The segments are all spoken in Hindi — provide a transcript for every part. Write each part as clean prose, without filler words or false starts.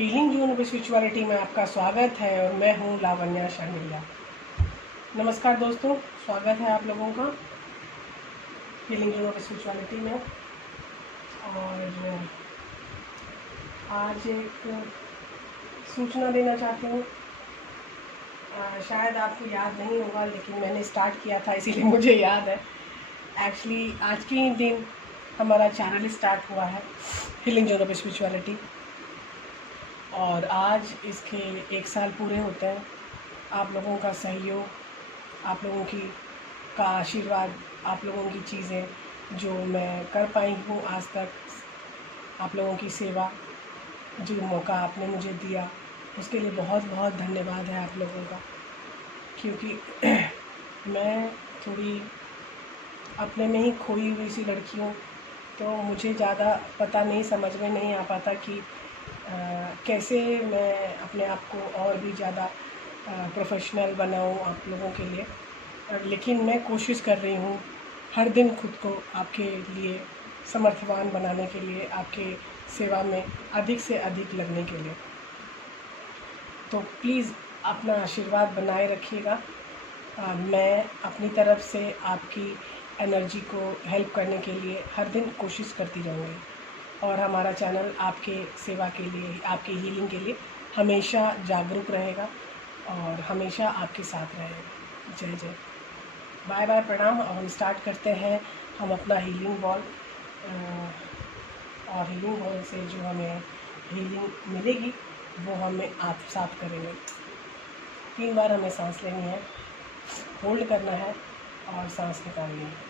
हीलिंग जोन ऑफ स्पिरिचुअलिटी में आपका स्वागत है और मैं हूँ लावण्या शांडिल्या। नमस्कार दोस्तों, स्वागत है आप लोगों का हीलिंग जोन ऑफ स्पिरिचुअलिटी में। और आज एक सूचना देना चाहती हूँ। शायद आपको याद नहीं होगा, लेकिन मैंने स्टार्ट किया था इसीलिए मुझे याद है। एक्चुअली आज के ही दिन हमारा चैनल स्टार्ट हुआ है हीलिंग जोन ऑफ स्पिरिचुअलिटी, और आज इसके 1 साल पूरे होते हैं। आप लोगों का सहयोग, आप लोगों का आशीर्वाद, आप लोगों की चीज़ें जो मैं कर पाई हूँ आज तक, आप लोगों की सेवा, जो मौका आपने मुझे दिया, उसके लिए बहुत बहुत धन्यवाद है आप लोगों का। क्योंकि मैं थोड़ी अपने में ही खोई हुई सी लड़की हूँ, तो मुझे ज़्यादा पता नहीं, समझ में नहीं आ पाता कि कैसे मैं अपने आप को और भी ज़्यादा प्रोफेशनल बनाऊँ आप लोगों के लिए। लेकिन मैं कोशिश कर रही हूँ हर दिन खुद को आपके लिए समर्थवान बनाने के लिए, आपके सेवा में अधिक से अधिक लगने के लिए। तो प्लीज़ अपना आशीर्वाद बनाए रखिएगा। मैं अपनी तरफ से आपकी एनर्जी को हेल्प करने के लिए हर दिन कोशिश करती रहूँगी, और हमारा चैनल आपके सेवा के लिए, आपकी हीलिंग के लिए हमेशा जागरूक रहेगा और हमेशा आपके साथ रहेगा। जय जय, बाय बाय, प्रणाम। और हम स्टार्ट करते हैं हम अपना हीलिंग बॉल। और हीलिंग बॉल से जो हमें हीलिंग मिलेगी वो हमें आप साथ करेंगे। 3 बार हमें सांस लेनी है, होल्ड करना है और सांस निकालनी है।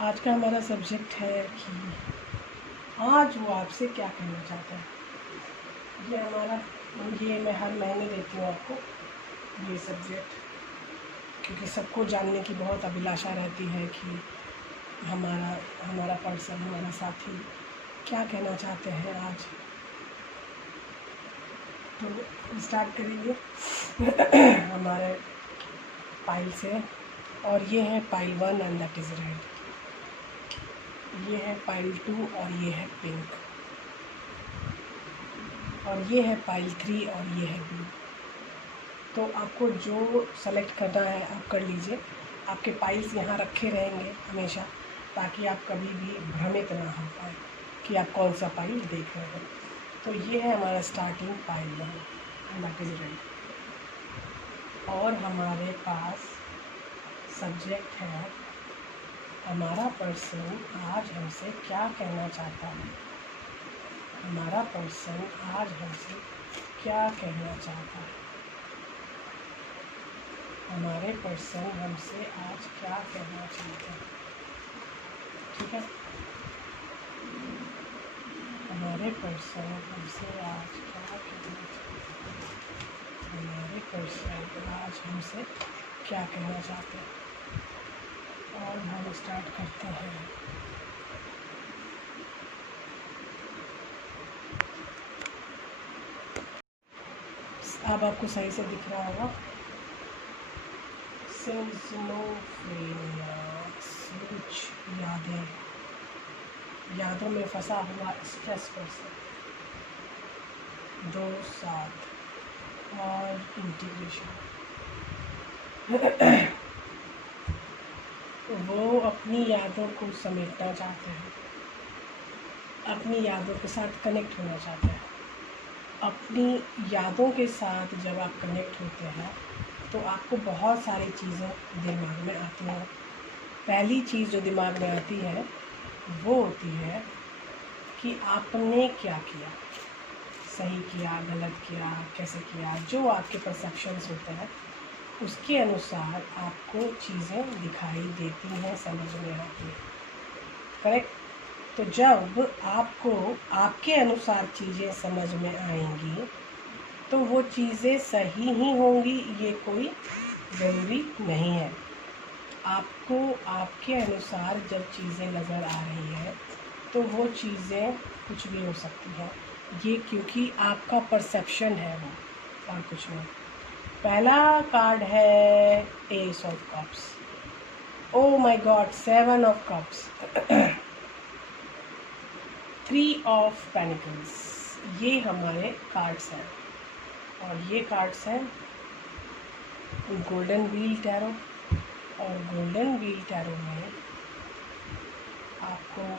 आज का हमारा सब्जेक्ट है कि आज वो आपसे क्या कहना चाहता है। ये मैं हर महीने देती हूँ आपको ये सब्जेक्ट, क्योंकि सबको जानने की बहुत अभिलाषा रहती है कि हमारा पर्सन, हमारा साथी क्या कहना चाहते हैं आज। तो स्टार्ट करेंगे हमारे पाइल से। और ये है pile 1 and that is red. ये है पाइल 2 और ये है पिंक। और ये है पाइल 3 और ये है ब्लू। तो आपको जो सेलेक्ट करना है आप कर लीजिए। आपके पाइल्स यहाँ रखे रहेंगे हमेशा, ताकि आप कभी भी भ्रमित ना हो पाए कि आप कौन सा पाइल देख रहे हैं। तो ये है हमारा starting pile 1 and that is red. और हमारे पास सब्जेक्ट है, हमारा पर्सन आज हमसे क्या कहना चाहता है। हमारा पर्सन आज हमसे क्या कहना चाहता है। हमारे पर्सन हमसे आज क्या कहना चाहते हैं। ठीक है, हमारे पर्सन हमसे आज क्या कहना चाहते हैं। हमारे पर्सन आज हमसे क्या कहना चाहते हैं। और हम स्टार्ट करते हैं। अब आपको सही से दिख रहा होगा। कुछ यादों में फंसा हुआ स्ट्रेस पर्सन, 2 साथ और इंटीग्रेशन। वो अपनी यादों को समेटना चाहते हैं, अपनी यादों के साथ कनेक्ट होना चाहते हैं। अपनी यादों के साथ जब आप कनेक्ट होते हैं तो आपको बहुत सारी चीज़ें दिमाग में आती हैं। पहली चीज़ जो दिमाग में आती है वो होती है कि आपने क्या किया, सही किया, गलत किया, कैसे किया। जो आपके परसेप्शंस होते हैं उसके अनुसार आपको चीज़ें दिखाई देती हैं, समझ में आती हैं। करेक्ट। तो जब आपको आपके अनुसार चीज़ें समझ में आएंगी तो वो चीज़ें सही ही होंगी, ये कोई ज़रूरी नहीं है। आपको आपके अनुसार जब चीज़ें नज़र आ रही हैं तो वो चीज़ें कुछ भी हो सकती हैं, ये क्योंकि आपका परसेप्शन है वो, और कुछ नहीं। पहला कार्ड है S of cups. Oh my God, 7 of cups, 3 of pentacles. ये हमारे कार्ड्स हैं, और ये कार्ड्स हैं गोल्डन व्हील टैरो। और गोल्डन व्हील टैरो में आपको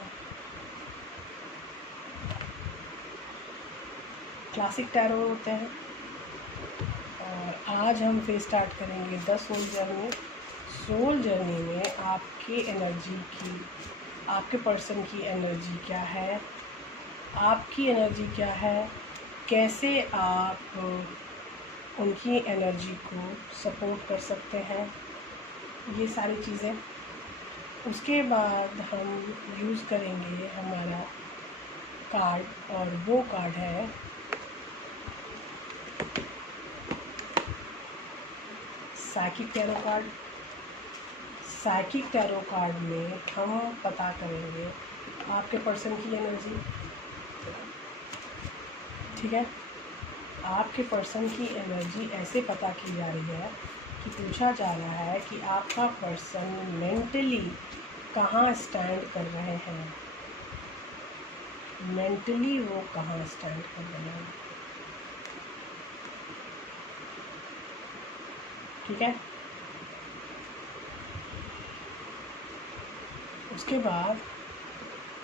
क्लासिक टैरो होते हैं। और आज हम फिर स्टार्ट करेंगे the soul journey. Soul journey में आपके एनर्जी की, आपके पर्सन की एनर्जी क्या है, आपकी एनर्जी क्या है, कैसे आप उनकी एनर्जी को सपोर्ट कर सकते हैं, ये सारी चीज़ें। उसके बाद हम यूज़ करेंगे हमारा कार्ड, और वो कार्ड है psychic tarot card. Psychic tarot card में हम पता करेंगे आपके पर्सन की एनर्जी, ठीक है। आपके पर्सन की एनर्जी ऐसे पता की जा रही है कि पूछा जा रहा है कि आपका पर्सन मेंटली कहाँ स्टैंड कर रहे हैं, मेंटली वो कहाँ स्टैंड कर रहे हैं, ठीक है। उसके बाद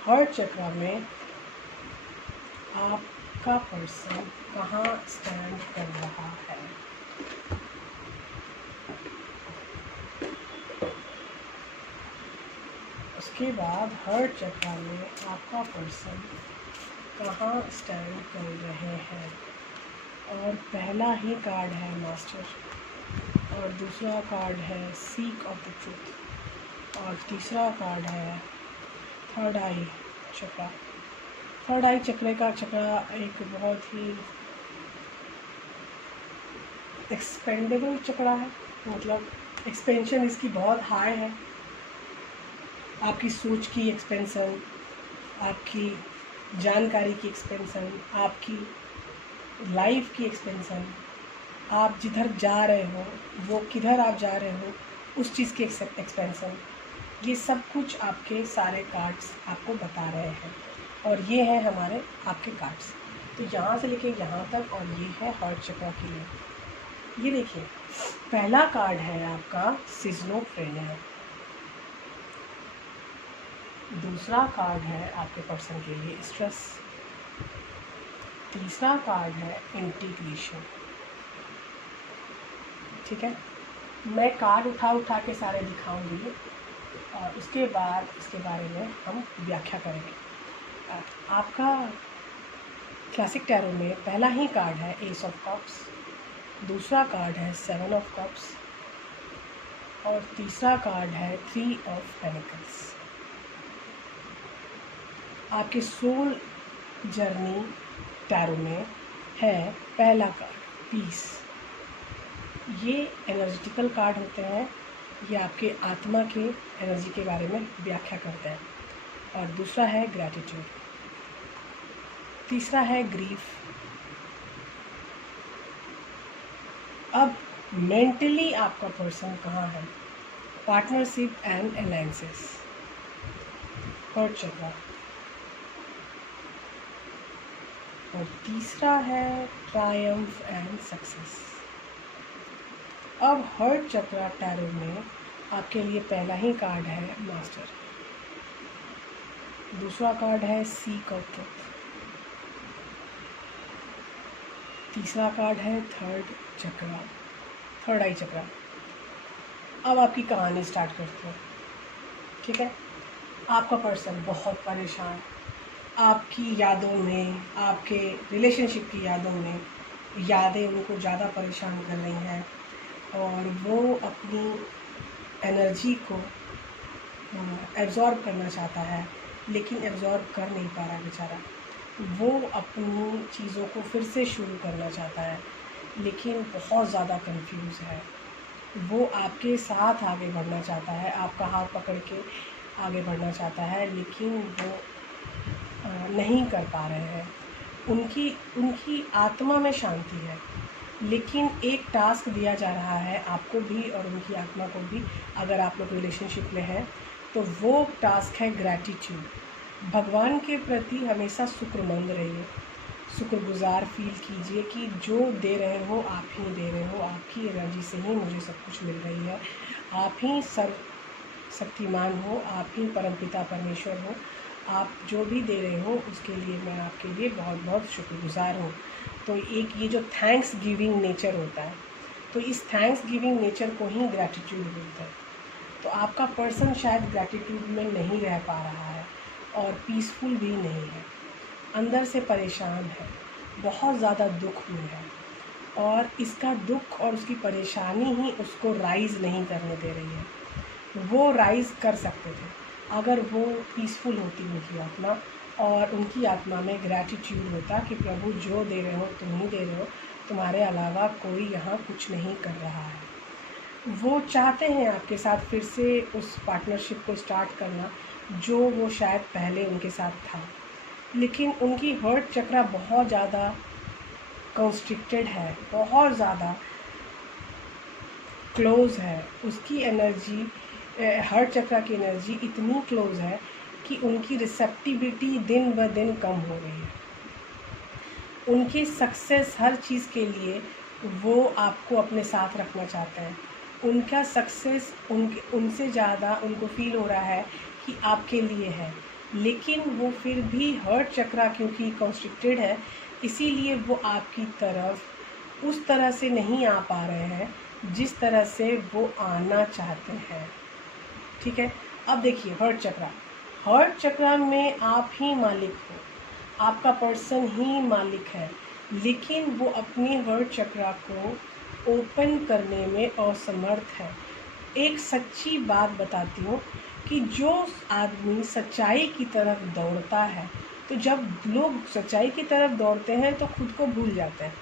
हर्ट चक्र में आपका पर्सन कहाँ स्टैंड कर रहा है। उसके बाद हर्ट चक्र में आपका पर्सन कहाँ स्टैंड कर रहे हैं। और पहला ही कार्ड है मास्टर, और दूसरा कार्ड है सीक ऑफ द ट्रूथ, और तीसरा कार्ड है थर्ड आई चक्र। थर्ड आई चक्र का चक्र एक बहुत ही एक्सपेंडेबल चक्र है, मतलब एक्सपेंशन इसकी बहुत हाई है। आपकी सोच की एक्सपेंशन, आपकी जानकारी की एक्सपेंशन, आपकी लाइफ की एक्सपेंशन, आप जिधर जा रहे हो, वो किधर आप जा रहे हो, उस चीज़ की एक्सपेंशन, ये सब कुछ आपके सारे कार्ड्स आपको बता रहे हैं। और ये हैं हमारे आपके कार्ड्स। तो यहाँ से लेके यहाँ तक, और ये है हर्ट चक्र के लिए। ये देखिए, पहला कार्ड है आपका सिज़ोफ्रेनिया, दूसरा कार्ड है आपके पर्सन के लिए स्ट्रेस, तीसरा कार्ड है इंटीग्रेशन, ठीक है। मैं कार्ड उठा के सारे दिखाऊंगी, और उसके बाद इसके बारे में हम व्याख्या करेंगे। आपका क्लासिक टैरो में पहला ही कार्ड है एस ऑफ कप्स, दूसरा कार्ड है 7 ऑफ कप्स, और तीसरा कार्ड है 3 ऑफ पेनिकल्स। आपके सोल जर्नी टैरो में है पहला कार्ड पीस। ये एनर्जेटिकल कार्ड होते हैं, ये आपके आत्मा के एनर्जी के बारे में व्याख्या करते हैं। और दूसरा है ग्रैटिट्यूड, तीसरा है ग्रीफ। अब मेंटली आपका पर्सन कहाँ है, पार्टनरशिप एंड अलायंसेस, हर्ट चक्र। और तीसरा है ट्रायम्फ एंड सक्सेस। अब हर्ट चक्र टैरो में आपके लिए पहला ही कार्ड है मास्टर, दूसरा कार्ड है सीक ऑफ ट्रुथ, तीसरा कार्ड है थर्ड आई चक्रा। अब आपकी कहानी स्टार्ट करते हैं, ठीक है। आपका पर्सन बहुत परेशान, आपकी यादों में, आपके रिलेशनशिप की यादों में, यादें उनको ज़्यादा परेशान कर रही हैं और वो अपनी एनर्जी को एब्जॉर्ब करना चाहता है, लेकिन एब्जॉर्ब कर नहीं पा रहा बेचारा। वो अपनी चीज़ों को फिर से शुरू करना चाहता है, लेकिन बहुत ज़्यादा कंफ्यूज है। वो आपके साथ आगे बढ़ना चाहता है, आपका हाथ पकड़ के आगे बढ़ना चाहता है, लेकिन वो नहीं कर पा रहे हैं। उनकी आत्मा में शांति है, लेकिन एक टास्क दिया जा रहा है आपको भी और उनकी आत्मा को भी, अगर आप लोग रिलेशनशिप में हैं तो वो टास्क है ग्रैटिट्यूड। भगवान के प्रति हमेशा शुक्रमंद रहिए, शुक्रगुजार फील कीजिए कि जो दे रहे हो आप ही दे रहे हो, आपकी एनर्जी से ही मुझे सब कुछ मिल रही है, आप ही शक्तिमान हो, आप ही परमपिता परमेश्वर हो, आप जो भी दे रहे हो उसके लिए मैं आपके लिए बहुत बहुत शुक्रगुजार हूँ। तो एक ये जो थैंक्स गिविंग नेचर होता है, तो इस थैंक्स गिविंग नेचर को ही ग्रैटिट्यूड बोलते हैं। तो आपका पर्सन शायद ग्रैटिट्यूड में नहीं रह पा रहा है और पीसफुल भी नहीं है, अंदर से परेशान है, बहुत ज़्यादा दुख में है, और इसका दुख और उसकी परेशानी ही उसको राइज़ नहीं करने दे रही है। वो राइज़ कर सकते थे अगर वो पीसफुल होती उनकी आत्मा, और उनकी आत्मा में ग्रैटिट्यूड होता कि प्रभु जो दे रहे हो तुम ही दे रहे हो, तुम्हारे अलावा कोई यहाँ कुछ नहीं कर रहा है। वो चाहते हैं आपके साथ फिर से उस पार्टनरशिप को स्टार्ट करना जो वो शायद पहले उनके साथ था, लेकिन उनकी हर्ट चक्रा बहुत ज़्यादा कंस्ट्रिक्टेड है, बहुत ज़्यादा क्लोज है। उसकी एनर्जी, हर्ट चक्रा की एनर्जी इतनी क्लोज है कि उनकी रिसेप्टिविटी दिन ब दिन कम हो रही है। उनकी सक्सेस, हर चीज़ के लिए वो आपको अपने साथ रखना चाहते हैं। उनका सक्सेस उनसे ज़्यादा उनको फील हो रहा है कि आपके लिए है, लेकिन वो फिर भी हर्ट चक्रा क्योंकि कंस्ट्रिक्टेड है, इसीलिए वो आपकी तरफ उस तरह से नहीं आ पा रहे हैं जिस तरह से वो आना चाहते हैं, ठीक है। अब देखिए हर्ट चक्रा में आप ही मालिक हो, आपका पर्सन ही मालिक है, लेकिन वो अपनी हर्ट चक्रा को ओपन करने में असमर्थ है। एक सच्ची बात बताती हूँ कि जो आदमी सच्चाई की तरफ दौड़ता है, तो जब लोग सच्चाई की तरफ दौड़ते हैं तो खुद को भूल जाते हैं,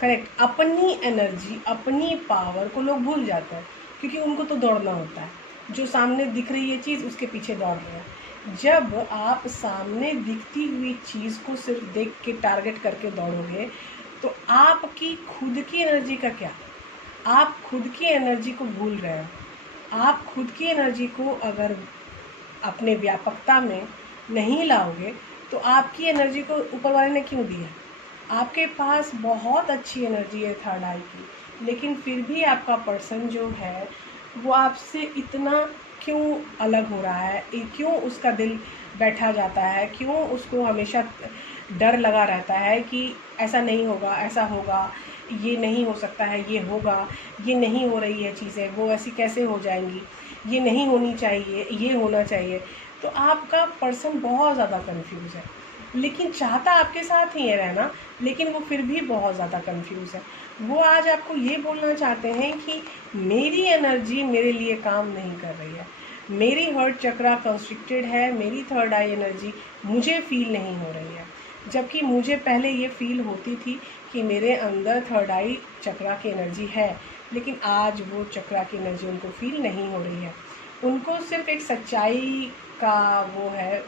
करेक्ट। अपनी एनर्जी, अपनी पावर को लोग भूल जाते हैं, क्योंकि उनको तो दौड़ना होता है, जो सामने दिख रही है चीज़ उसके पीछे दौड़ रहे हैं। जब आप सामने दिखती हुई चीज़ को सिर्फ देख के टारगेट करके दौड़ोगे तो आपकी खुद की एनर्जी का क्या? आप खुद की एनर्जी को भूल रहे हो। आप खुद की एनर्जी को अगर अपने व्यापकता में नहीं लाओगे तो आपकी एनर्जी को ऊपर वाले ने क्यों दी है? आपके पास बहुत अच्छी एनर्जी है थर्ड आई की, लेकिन फिर भी आपका पर्सन जो है वो आपसे इतना क्यों अलग हो रहा है? क्यों उसका दिल बैठा जाता है? क्यों उसको हमेशा डर लगा रहता है कि ऐसा नहीं होगा, ऐसा होगा, ये नहीं हो सकता है, ये होगा, ये नहीं हो रही है चीज़ें, वो ऐसी कैसे हो जाएंगी, ये नहीं होनी चाहिए, ये होना चाहिए। तो आपका पर्सन बहुत ज़्यादा कंफ्यूज है, लेकिन चाहता आपके साथ ही है रहना, लेकिन वो फिर भी बहुत ज़्यादा कंफ्यूज है। वो आज आपको ये बोलना चाहते हैं कि मेरी एनर्जी मेरे लिए काम नहीं कर रही है, मेरी हर्ट चक्रा कंस्ट्रिक्टेड है, मेरी थर्ड आई एनर्जी मुझे फील नहीं हो रही है, जबकि मुझे पहले ये फील होती थी कि मेरे अंदर थर्ड आई चक्रा की एनर्जी है, लेकिन आज वो चक्रा की एनर्जी उनको फील नहीं हो रही है। उनको सिर्फ एक सच्चाई का वो है,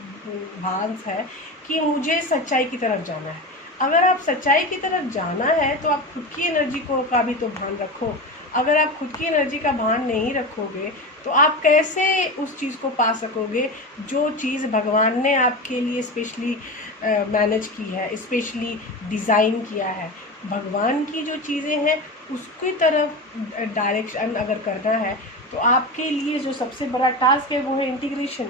भांस है कि मुझे सच्चाई की तरफ जाना है। अगर आप सच्चाई की तरफ जाना है तो आप खुद की एनर्जी का भी तो भान रखो। अगर आप खुद की एनर्जी का भान नहीं रखोगे तो आप कैसे उस चीज़ को पा सकोगे जो चीज़ भगवान ने आपके लिए स्पेशली मैनेज की है, स्पेशली डिज़ाइन किया है। भगवान की जो चीज़ें हैं उसकी तरफ डायरेक्शन अगर करना है तो आपके लिए जो सबसे बड़ा टास्क है वो है इंटीग्रेशन।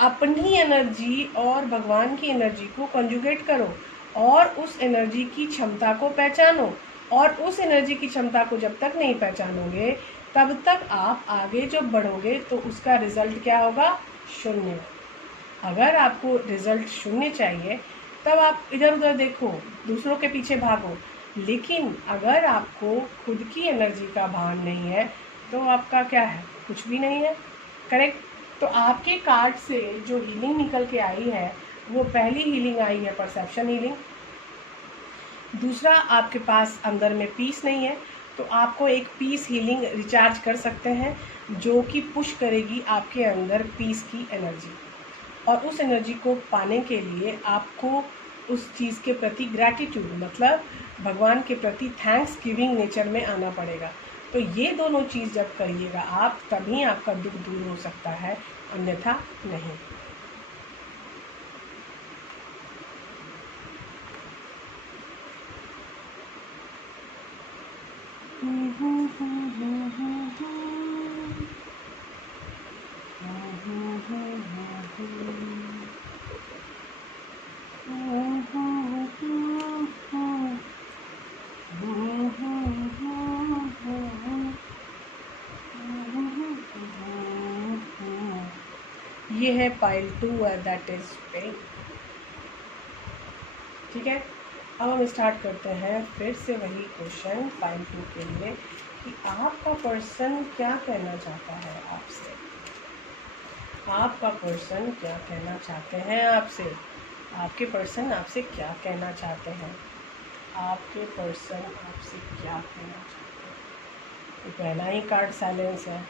अपनी एनर्जी और भगवान की एनर्जी को कंजुगेट करो और उस एनर्जी की क्षमता को पहचानो, और उस एनर्जी की क्षमता को जब तक नहीं पहचानोगे तब तक आप आगे जब बढ़ोगे तो उसका रिजल्ट क्या होगा? शून्य। अगर आपको रिजल्ट शून्य चाहिए तब आप इधर उधर देखो, दूसरों के पीछे भागो, लेकिन अगर आपको खुद की एनर्जी का भान नहीं है तो आपका क्या है? कुछ भी नहीं है। करेक्ट? तो आपके कार्ड से जो हीलिंग निकल के आई है वो पहली हीलिंग आई है परसेप्शन हीलिंग। दूसरा, आपके पास अंदर में पीस नहीं है, तो आपको एक पीस हीलिंग रिचार्ज कर सकते हैं जो कि पुश करेगी आपके अंदर पीस की एनर्जी। और उस एनर्जी को पाने के लिए आपको उस चीज़ के प्रति ग्रैटिट्यूड, मतलब भगवान के प्रति थैंक्स गिविंग नेचर में आना पड़ेगा। तो ये दोनों चीज़ जब करिएगा आप, तभी आपका दुख दूर हो सकता है, अन्यथा नहीं। ये है पाइल 2 दैट इज पेन। ठीक है, अब हम स्टार्ट करते हैं फिर से वही क्वेश्चन पाइल 2 के लिए कि आपका पर्सन क्या कहना चाहता है आपसे। आपका पर्सन क्या कहना चाहते हैं आपसे? आपके पर्सन आपसे क्या कहना चाहते हैं? आपके पर्सन आपसे क्या कहना चाहते हैं? तो पहला ही कार्ड साइलेंस है।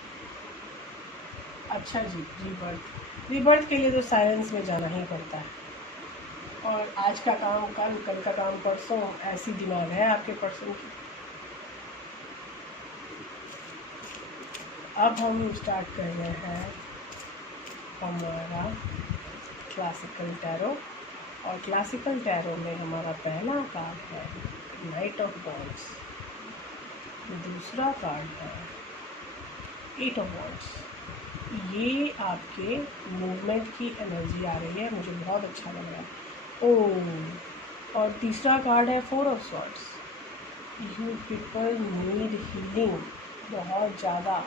अच्छा जी, रीबर्थ। रीबर्थ के लिए तो साइलेंस में जाना ही पड़ता है, और आज का काम कल का काम परसों, ऐसी दिमाग है आपके पर्सन की। अब हम स्टार्ट कर रहे हैं हमारा क्लासिकल टैरो, और क्लासिकल टैरो में हमारा पहला कार्ड है नाइट ऑफ वॉन्ड्स, दूसरा कार्ड है एट ऑफ वॉन्ड्स। ये आपके मूवमेंट की एनर्जी आ रही है, मुझे बहुत अच्छा लग रहा है। ओह, और तीसरा कार्ड है four of swords. You people need healing बहुत ज़्यादा,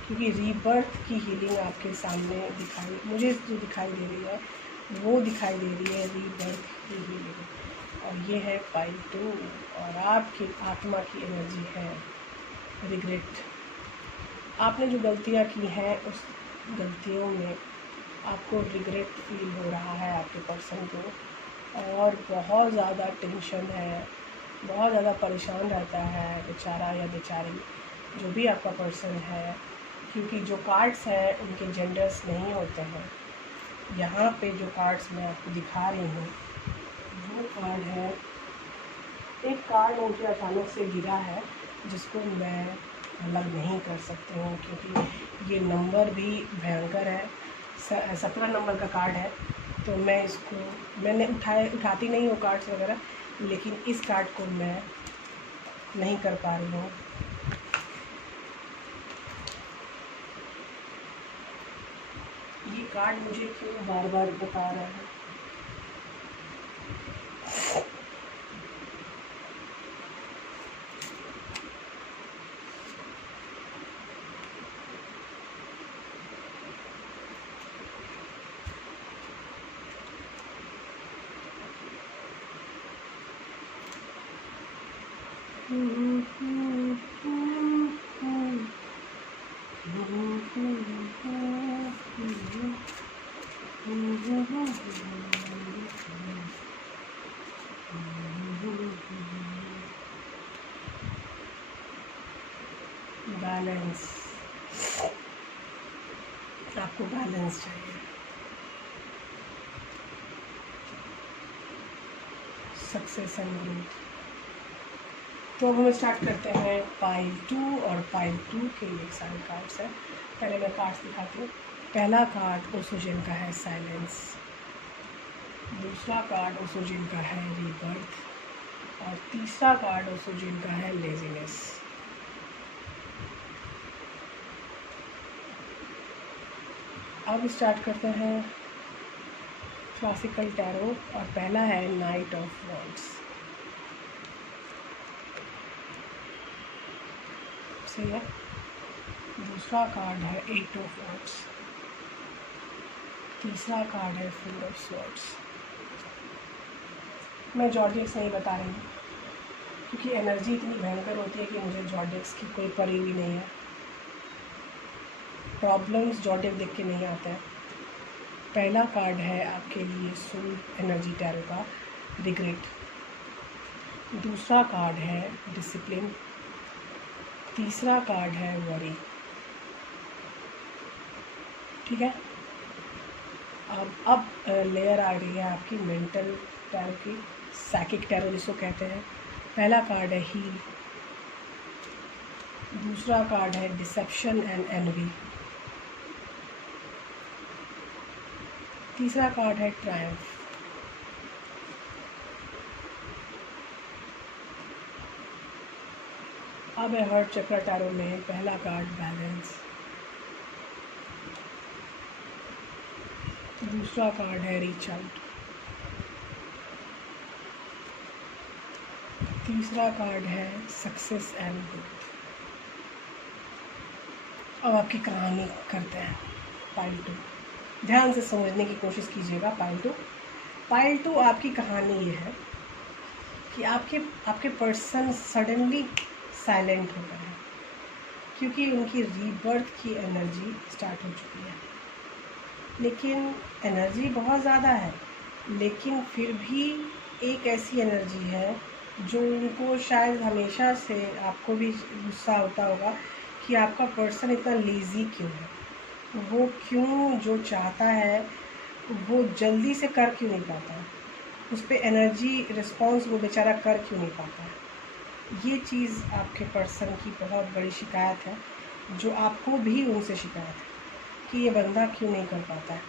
क्योंकि रीबर्थ की हीलिंग आपके सामने मुझे जो दिखाई दे रही है वो दिखाई दे रही है रीबर्थ की हीलिंग। और ये है पाइल 2, और आपकी आत्मा की एनर्जी है रिग्रेट। आपने जो गलतियाँ की हैं उस गलतियों में आपको रिग्रेट फील हो रहा है आपके पर्सन को, और बहुत ज़्यादा टेंशन है, बहुत ज़्यादा परेशान रहता है बेचारा या बेचारी, जो भी आपका पर्सन है, क्योंकि जो कार्ड्स हैं उनके जेंडर्स नहीं होते हैं। यहाँ पे जो कार्ड्स मैं आपको दिखा रही हूँ वो कार्ड है, एक कार्ड मुझे अचानक से गिरा है जिसको मैं अलग नहीं कर सकती हूँ, क्योंकि ये नंबर भी भयंकर है, 17 नंबर का कार्ड है। तो मैंने उठाती नहीं हूँ कार्ड्स वगैरह, लेकिन इस कार्ड को मैं नहीं कर पा रही हूँ। ये कार्ड मुझे क्यों बार बार बता रहा है? बैलेंस, आपको बैलेंस चाहिए। Success and growth. तो अब हम स्टार्ट करते हैं पाइल 2, और पाइल 2 के लिए सारे कार्ड्स हैं। पहले मैं कार्ड्स दिखाती हूँ। पहला कार्ड ओसोजिन का है साइलेंस, दूसरा कार्ड ओसोजिन का है रीबर्थ, और तीसरा कार्ड ओसोजिन का है लेजीनेस। अब स्टार्ट करते हैं क्लासिकल टैरो और पहला है नाइट ऑफ वॉन्ड्स। सही है। दूसरा कार्ड है एट ऑफ वॉन्ड्स। तीसरा कार्ड है फूल ऑफ स्वॉर्ड्स। मैं जॉर्डियक्स नहीं बता रही हूँ क्योंकि एनर्जी इतनी भयंकर होती है कि मुझे जॉर्डियक्स की कोई पड़ी हुई नहीं है। प्रॉब्लम्स जॉर्डियक देख के नहीं आते हैं। पहला कार्ड है आपके लिए सोल एनर्जी टैरो का रिग्रेट। दूसरा कार्ड है डिसिप्लिन। तीसरा कार्ड है वरी। ठीक है। अब लेयर आ रही है आपकी मेंटल टैरो की, साइकिक टैरो जिसको कहते हैं। पहला कार्ड है हील। दूसरा कार्ड है डिसेप्शन एंड एनवी। तीसरा कार्ड है ट्रायम्फ। अब है हार्ट चक्र टैरो में पहला कार्ड बैलेंस। दूसरा कार्ड है रीच आउट। तीसरा कार्ड है सक्सेस एंड ग्रोथ। अब आपकी कहानी करते हैं पाइल 2। ध्यान से समझने की कोशिश कीजिएगा। पाइल 2 आपकी कहानी ये है कि आपके पर्सन सडनली साइलेंट हो गए हैं क्योंकि उनकी रीबर्थ की एनर्जी स्टार्ट हो चुकी है। लेकिन एनर्जी बहुत ज़्यादा है, लेकिन फिर भी एक ऐसी एनर्जी है जो उनको शायद हमेशा से, आपको भी गुस्सा होता होगा कि आपका पर्सन इतना लेज़ी क्यों है, वो क्यों जो चाहता है वो जल्दी से कर क्यों नहीं पाता है, उस पर एनर्जी रिस्पॉन्स वो बेचारा कर क्यों नहीं पाता है। ये चीज़ आपके पर्सन की बहुत बड़ी शिकायत है, जो आपको भी उनसे शिकायत है कि ये बंदा क्यों नहीं कर पाता है।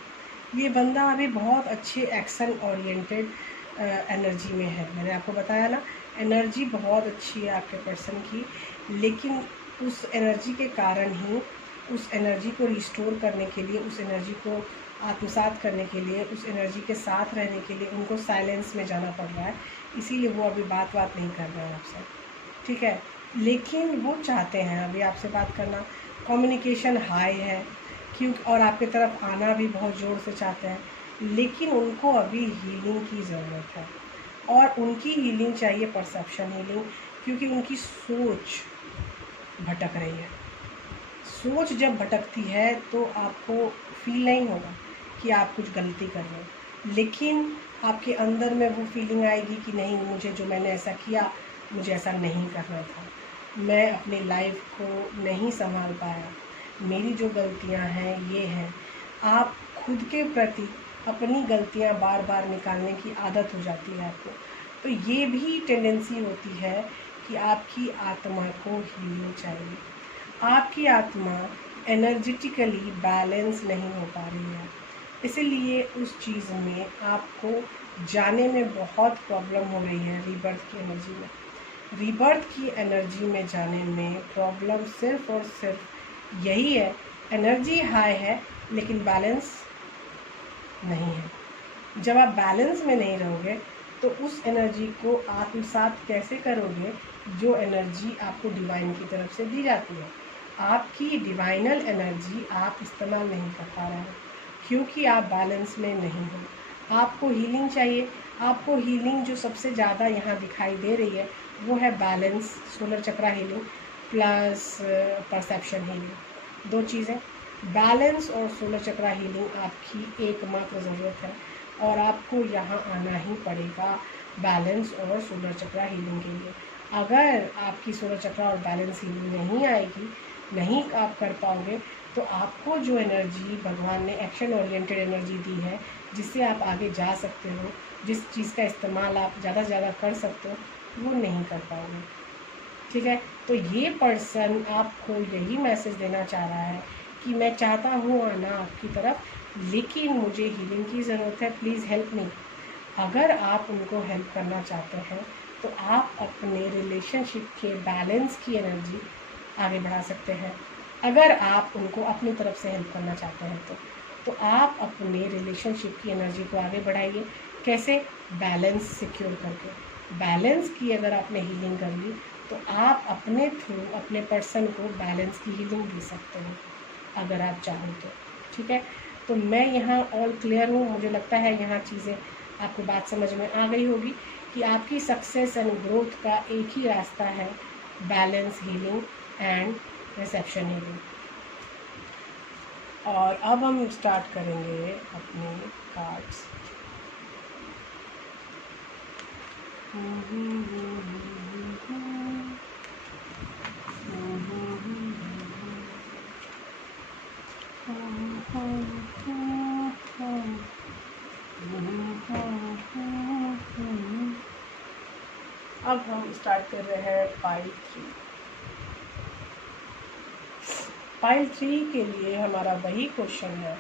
ये बंदा अभी बहुत अच्छे एक्शन ओरिएंटेड एनर्जी में है। मैंने आपको बताया ना, एनर्जी बहुत अच्छी है आपके पर्सन की, लेकिन उस एनर्जी के कारण ही, उस एनर्जी को रिस्टोर करने के लिए, उस एनर्जी को आत्मसात करने के लिए, उस एनर्जी के साथ रहने के लिए उनको साइलेंस में जाना पड़ रहा है। इसीलिए वो अभी बात नहीं कर रहे हैं आपसे, ठीक है। लेकिन वो चाहते हैं अभी आपसे बात करना, कम्युनिकेशन हाई है क्योंकि, और आपकी तरफ आना भी बहुत ज़ोर से चाहते हैं, लेकिन उनको अभी हीलिंग की ज़रूरत है। और उनकी हीलिंग चाहिए परसेप्शन हीलिंग, क्योंकि उनकी सोच भटक रही है। सोच जब भटकती है तो आपको फील नहीं होगा कि आप कुछ गलती कर रहे हो, लेकिन आपके अंदर में वो फीलिंग आएगी कि नहीं, मुझे जो मैंने ऐसा किया, मुझे ऐसा नहीं करना था, मैं अपनी लाइफ को नहीं संभाल पाया, मेरी जो गलतियां हैं ये हैं। आप खुद के प्रति अपनी गलतियां बार बार निकालने की आदत हो जाती है आपको। तो ये भी टेंडेंसी होती है कि आपकी आत्मा को हीलिंग चाहिए। आपकी आत्मा एनर्जेटिकली बैलेंस नहीं हो पा रही है, इसलिए उस चीज़ में आपको जाने में बहुत प्रॉब्लम हो रही है। रीबर्थ की एनर्जी में, रीबर्थ की एनर्जी में जाने में प्रॉब्लम सिर्फ और सिर्फ यही है, एनर्जी हाई है लेकिन बैलेंस नहीं है। जब आप बैलेंस में नहीं रहोगे तो उस एनर्जी को आत्मसात कैसे करोगे जो एनर्जी आपको डिवाइन की तरफ से दी जाती है। आपकी डिवाइनल एनर्जी आप इस्तेमाल नहीं कर पा रहे हो क्योंकि आप बैलेंस में नहीं हो। आपको हीलिंग चाहिए। आपको हीलिंग जो सबसे ज़्यादा यहाँ दिखाई दे रही है वो है बैलेंस, सोलर चक्रा हीलिंग प्लस परसेप्शन हीलिंग। दो चीज़ें, बैलेंस और सोलर चक्रा हीलिंग आपकी एकमात्र ज़रूरत है, और आपको यहाँ आना ही पड़ेगा बैलेंस और सोलर चक्रा हीलिंग के लिए। अगर आपकी सोलर चक्रा और बैलेंस हीलिंग नहीं आएगी, नहीं आप कर पाओगे, तो आपको जो एनर्जी भगवान ने एक्शन ओरिएंटेड एनर्जी दी है, जिससे आप आगे जा सकते हो, जिस चीज़ का इस्तेमाल आप ज़्यादा से ज़्यादा कर सकते हो, वो नहीं कर पाओगे, ठीक है। तो ये पर्सन आपको यही मैसेज देना चाह रहा है कि मैं चाहता हूँ आना आपकी तरफ, लेकिन मुझे हीलिंग की ज़रूरत है, प्लीज़ हेल्प मी। अगर आप उनको हेल्प करना चाहते हैं तो आप अपने रिलेशनशिप के बैलेंस की एनर्जी आगे बढ़ा सकते हैं, अगर आप उनको अपनी तरफ से हेल्प करना चाहते हैं तो। तो आप अपने रिलेशनशिप की एनर्जी को आगे बढ़ाइए। कैसे? बैलेंस सिक्योर करके। बैलेंस की अगर आपने हीलिंग कर ली तो आप अपने थ्रू अपने पर्सन को बैलेंस की हीलिंग दे सकते हो अगर आप चाहो तो। ठीक है, तो मैं यहाँ ऑल क्लियर हूँ। मुझे लगता है यहाँ चीज़ें आपको बात समझ में आ गई होगी कि आपकी सक्सेस एंड ग्रोथ का एक ही रास्ता है, balance healing and reception healing. और अब हम स्टार्ट करेंगे अपने कार्ड्स। अब हम स्टार्ट कर रहे हैं पाइल 3। पाइल 3 के लिए हमारा वही क्वेश्चन है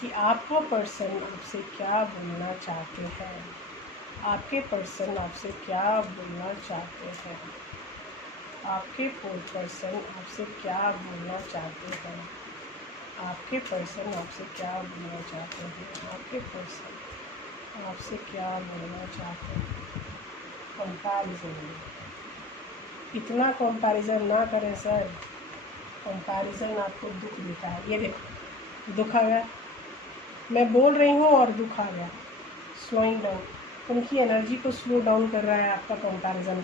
कि आपका पर्सन आपसे क्या बोलना चाहते हैं। आपके पर्सन आपसे क्या बोलना चाहते हैं। आपके पर्सन आपसे क्या बोलना चाहते हैं। आपके पर्सन आपसे क्या बोलना चाहते हैं। आपके पर्सन आपसे क्या बोलना चाहते हैं। कंपैरिजन, इतना कंपैरिजन ना करें सर। कंपैरिजन आपको दुख देता है। ये देखो, दुख आ गया, मैं बोल रही हूँ और दुख आ गया। स्लोइंग डाउन, उनकी एनर्जी को स्लो डाउन कर रहा है आपका कंपैरिजन।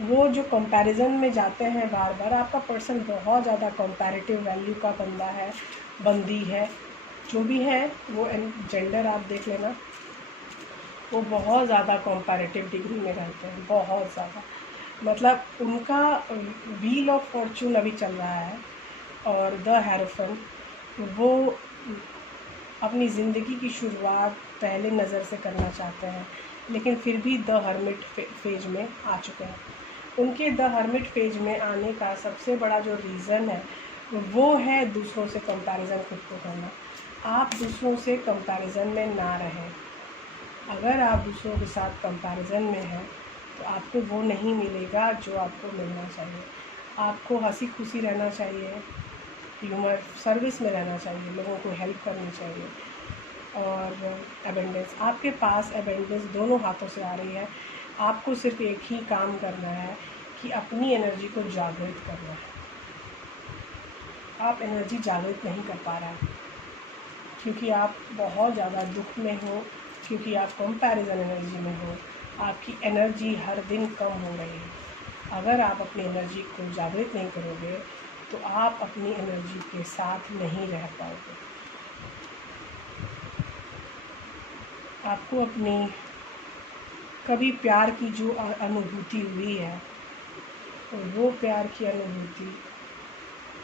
वो जो कंपैरिजन में जाते हैं बार बार, आपका पर्सन बहुत ज़्यादा कंपैरेटिव वैल्यू का बंदा है, बंदी है, जो भी है वो जेंडर आप देख लेना, वो बहुत ज़्यादा कंपैरेटिव डिग्री में रहते हैं, बहुत ज़्यादा। मतलब उनका व्हील ऑफ फॉर्चून अभी चल रहा है और द हेरोफेंट वो अपनी ज़िंदगी की शुरुआत पहले नज़र से करना चाहते हैं, लेकिन फिर भी द हर्मिट फेज में आ चुके हैं। उनके द हर्मिट फेज में आने का सबसे बड़ा जो रीज़न है वो है दूसरों से कंपैरिजन खुद को करना। आप दूसरों से कंपैरिजन में ना रहें। अगर आप दूसरों के साथ कंपैरिजन में हैं तो आपको वो नहीं मिलेगा जो आपको मिलना चाहिए। आपको हंसी खुशी रहना चाहिए, ह्यूमर, सर्विस में रहना चाहिए, लोगों को हेल्प करनी चाहिए। और एबेंडेंस, आपके पास एबेंडेंस दोनों हाथों से आ रही है। आपको सिर्फ एक ही काम करना है कि अपनी एनर्जी को जागृत करना है। आप एनर्जी जागृत नहीं कर पा रहे हैं क्योंकि आप बहुत ज़्यादा दुख में हो, क्योंकि आप कंपैरिजन एनर्जी में हो। आपकी एनर्जी हर दिन कम हो रही है। अगर आप अपनी एनर्जी को जागृत नहीं करोगे तो आप अपनी एनर्जी के साथ नहीं रह पाओगे। आपको अपनी कभी प्यार की जो अनुभूति हुई है, वो प्यार की अनुभूति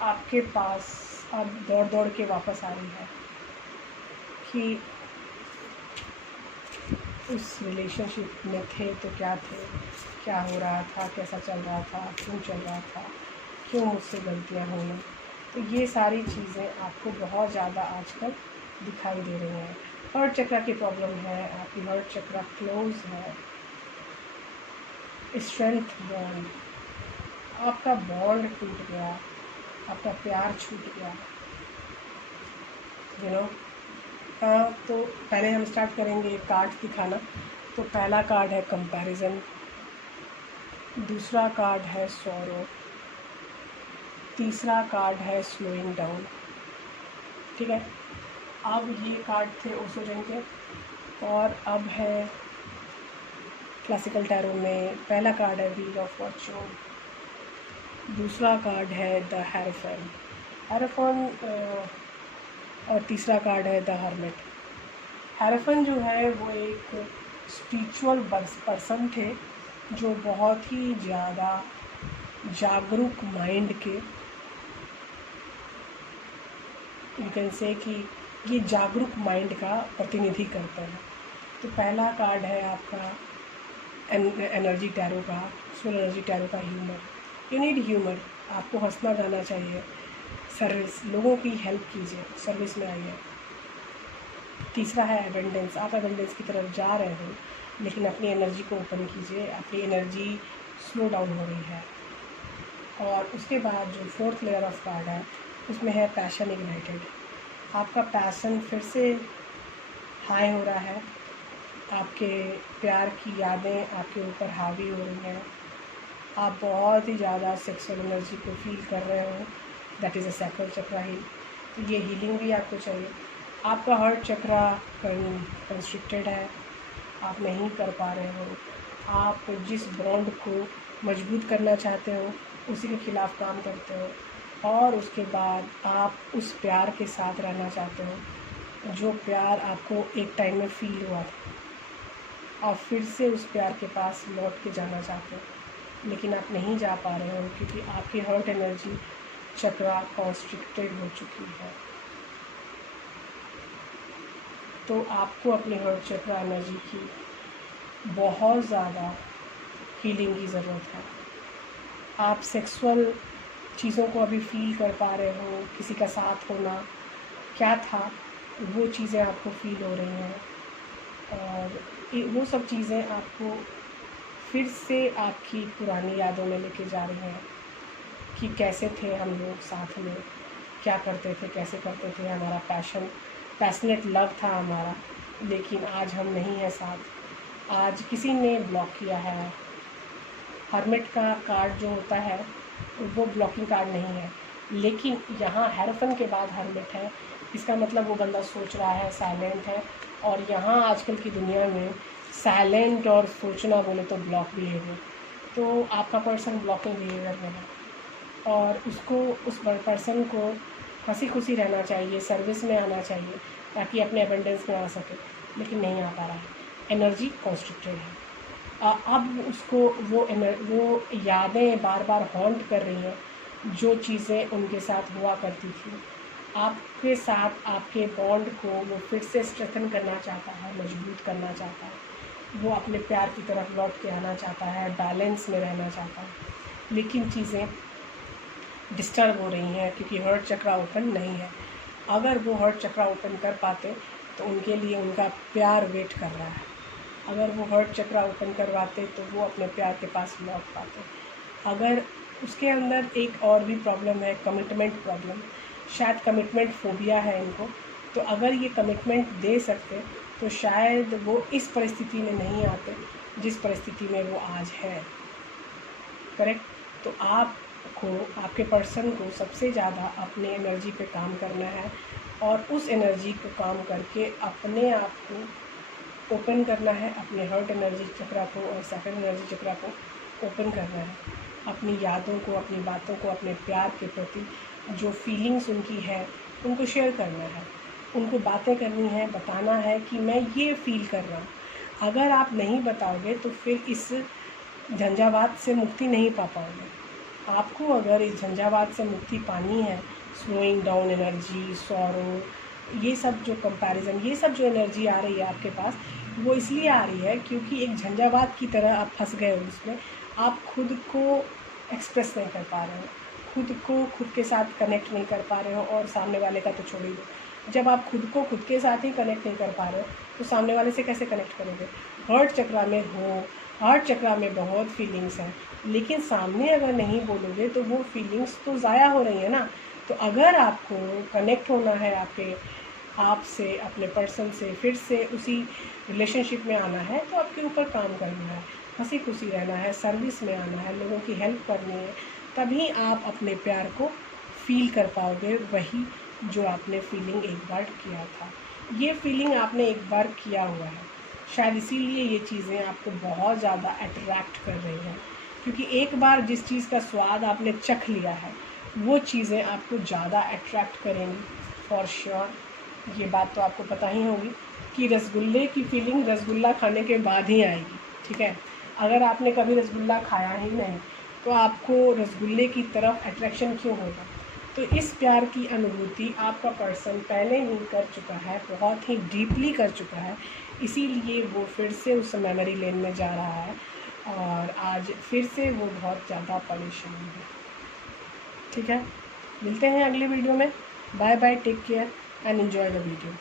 आपके पास अब दौड़ दौड़ के वापस आ रही है कि उस रिलेशनशिप में थे तो क्या थे, क्या हो रहा था, कैसा चल रहा था, क्यों चल रहा था, क्यों मुझसे गलतियाँ हुई। तो ये सारी चीज़ें आपको बहुत ज़्यादा आजकल दिखाई दे रही हैं। हर्ट चक्र की प्रॉब्लम है, आपकी हर्ट चक्र क्लोज है। स्ट्रेंथ बॉन्ड, आपका बॉन्ड टूट गया, आपका प्यार छूट गया, यू नो। हाँ, तो पहले हम स्टार्ट करेंगे कार्ड दिखाना। तो पहला कार्ड है कंपैरिजन, दूसरा कार्ड है सॉरो, तीसरा कार्ड है स्लोइंग डाउन। ठीक है, अब ये कार्ड थे ओसोजन के। और अब है क्लासिकल टैरो में पहला कार्ड है व्हील ऑफ फॉर्चून, दूसरा कार्ड है द हेरोफेंट, और तीसरा कार्ड है द हर्मिट। हेरोफेंट जो है वो एक स्पिरिचुअल पर्सन थे जो बहुत ही ज़्यादा जागरूक माइंड के, यू कैन से कि ये जागरूक माइंड का प्रतिनिधि करते हैं। तो पहला कार्ड है आपका एनर्जी टैरो का, सोल एनर्जी टैरो का ह्यूमर। यू नीड ह्यूमर, आपको हंसना जाना चाहिए। सर्विस, लोगों की हेल्प कीजिए, सर्विस में आइए। तीसरा है एबेंडेंस, आप एबेंडेंस की तरफ जा रहे हो लेकिन अपनी एनर्जी को ओपन कीजिए, अपनी एनर्जी स्लो डाउन हो रही है। और उसके बाद जो फोर्थ लेयर ऑफ कार्ड है उसमें है पैशन इग्नाइटेड। आपका पैशन फिर से हाई हो रहा है, आपके प्यार की यादें आपके ऊपर हावी हो रही हैं, आप बहुत ही ज़्यादा सेक्सुअल एनर्जी को फील कर रहे हो, that is a sacral chakra heal. तो ये हीलिंग भी आपको चाहिए। आपका हार्ट चक्रा कंस्ट्रिक्टेड है, आप नहीं कर पा रहे हो, आप जिस बॉन्ड को मजबूत करना चाहते हो उसी के खिलाफ़ काम करते हो, और उसके बाद आप उस प्यार के साथ रहना चाहते हो जो प्यार आपको एक टाइम में फील हुआ था, और फिर से उस प्यार के पास लौट के जाना चाहते हो, लेकिन आप नहीं जा पा रहे हो क्योंकि आपकी हार्ट एनर्जी चक्रा कॉन्स्ट्रिक्टेड हो चुकी है। तो आपको अपनी हार्ट चक्रा एनर्जी की बहुत ज़्यादा हीलिंग की ज़रूरत है। आप सेक्सुअल चीज़ों को अभी फील कर पा रहे हो, किसी का साथ होना क्या था वो चीज़ें आपको फील हो रही हैं, और वो सब चीज़ें आपको फिर से आपकी पुरानी यादों में लेके जा रही हैं कि कैसे थे हम लोग साथ में, क्या करते थे, कैसे करते थे, हमारा पैशनेट लव था हमारा, लेकिन आज हम नहीं हैं साथ। आज किसी ने ब्लॉक किया है। हर्मिट का कार्ड जो होता है वो ब्लॉकिंग कार्ड नहीं है, लेकिन यहाँ हैरोफन के बाद हर्मिट है, इसका मतलब वो बंदा सोच रहा है, साइलेंट है। और यहाँ आजकल की दुनिया में साइलेंट और सोचना बोले तो ब्लॉक बिहेवियर, तो आपका पर्सन ब्लॉकिंग बिहेवियर में है, और उसको उस पर्सन को हंसी खुशी रहना चाहिए, सर्विस में आना चाहिए ताकि अपने एबंडेंस में आ सके, लेकिन नहीं आ पा रहा है, एनर्जी कॉन्स्ट्रिक्टेड है। अब उसको वो यादें बार बार हॉन्ट कर रही हैं जो चीज़ें उनके साथ हुआ करती थी। आपके साथ आपके बॉन्ड को वो फिर से स्ट्रेथन करना चाहता है, मजबूत करना चाहता है, वो अपने प्यार की तरफ लौट के आना चाहता है, बैलेंस में रहना चाहता है, लेकिन चीज़ें डिस्टर्ब हो रही हैं क्योंकि हार्ट चक्रा ओपन नहीं है। अगर वो हार्ट चक्रा ओपन कर पाते तो उनके लिए उनका प्यार वेट कर रहा है। अगर वो हार्ट चक्रा ओपन करवाते तो वो अपने प्यार के पास लौट पाते। अगर उसके अंदर एक और भी प्रॉब्लम है, कमिटमेंट प्रॉब्लम, शायद कमिटमेंट फोबिया है इनको, तो अगर ये कमिटमेंट दे सकते तो शायद वो इस परिस्थिति में नहीं आते जिस परिस्थिति में वो आज है। करेक्ट? तो आपको, आपके पर्सन को सबसे ज़्यादा अपने एनर्जी पे काम करना है, और उस एनर्जी को काम करके अपने आप को ओपन करना है, अपने हार्ट एनर्जी चक्रा को और सैक्रल एनर्जी चक्रा को ओपन करना है, अपनी यादों को, अपनी बातों को, अपने प्यार के प्रति जो फीलिंग्स उनकी है उनको शेयर करना है, उनको बातें करनी है, बताना है कि मैं ये फ़ील कर रहा हूँ। अगर आप नहीं बताओगे तो फिर इस झंझावात से मुक्ति नहीं पा पाओगे। आपको अगर इस झंझावात से मुक्ति पानी है, स्लोइंग डाउन एनर्जी, सॉरो, ये सब जो कंपैरिजन, ये सब जो एनर्जी आ रही है आपके पास, वो इसलिए आ रही है क्योंकि एक झंझावात की तरह आप फंस गए हो उसमें। आप खुद को एक्सप्रेस नहीं कर पा रहे हो, खुद के साथ कनेक्ट नहीं कर पा रहे हो, और सामने वाले का तो छोड़ ही दो। जब आप खुद के साथ ही कनेक्ट नहीं कर पा रहे हो तो सामने वाले से कैसे कनेक्ट करोगे? हार्ट चक्रा में हो, हार्ट चक्रा में बहुत फीलिंग्स हैं, लेकिन सामने अगर नहीं बोलोगे तो वो फीलिंग्स तो ज़ाया हो रही है ना। तो अगर आपको कनेक्ट होना है आपसे, अपने पर्सन से, फिर से उसी रिलेशनशिप में आना है, तो आपके ऊपर काम करना है, हंसी खुशी रहना है, सर्विस में आना है, लोगों की हेल्प करनी है, तभी आप अपने प्यार को फील कर पाओगे, वही जो आपने फीलिंग एक बार किया था। ये फीलिंग आपने एक बार किया हुआ है, शायद इसीलिए ये चीज़ें आपको बहुत ज़्यादा अट्रैक्ट कर रही हैं, क्योंकि एक बार जिस चीज़ का स्वाद आपने चख लिया है वो चीज़ें आपको ज़्यादा अट्रैक्ट करेंगी फॉर श्योर। ये बात तो आपको पता ही होगी कि रसगुल्ले की फीलिंग रसगुल्ला खाने के बाद ही आएगी, ठीक है? अगर आपने कभी रसगुल्ला खाया ही नहीं तो आपको रसगुल्ले की तरफ अट्रैक्शन क्यों होगा? तो इस प्यार की अनुभूति आपका पर्सन पहले ही कर चुका है, बहुत ही डीपली कर चुका है, इसीलिए वो फिर से उस मेमोरी लेन में जा रहा है, और आज फिर से वो बहुत ज़्यादा परेशान है। ठीक है, मिलते हैं अगले वीडियो में। Bye bye, take care and enjoy the video.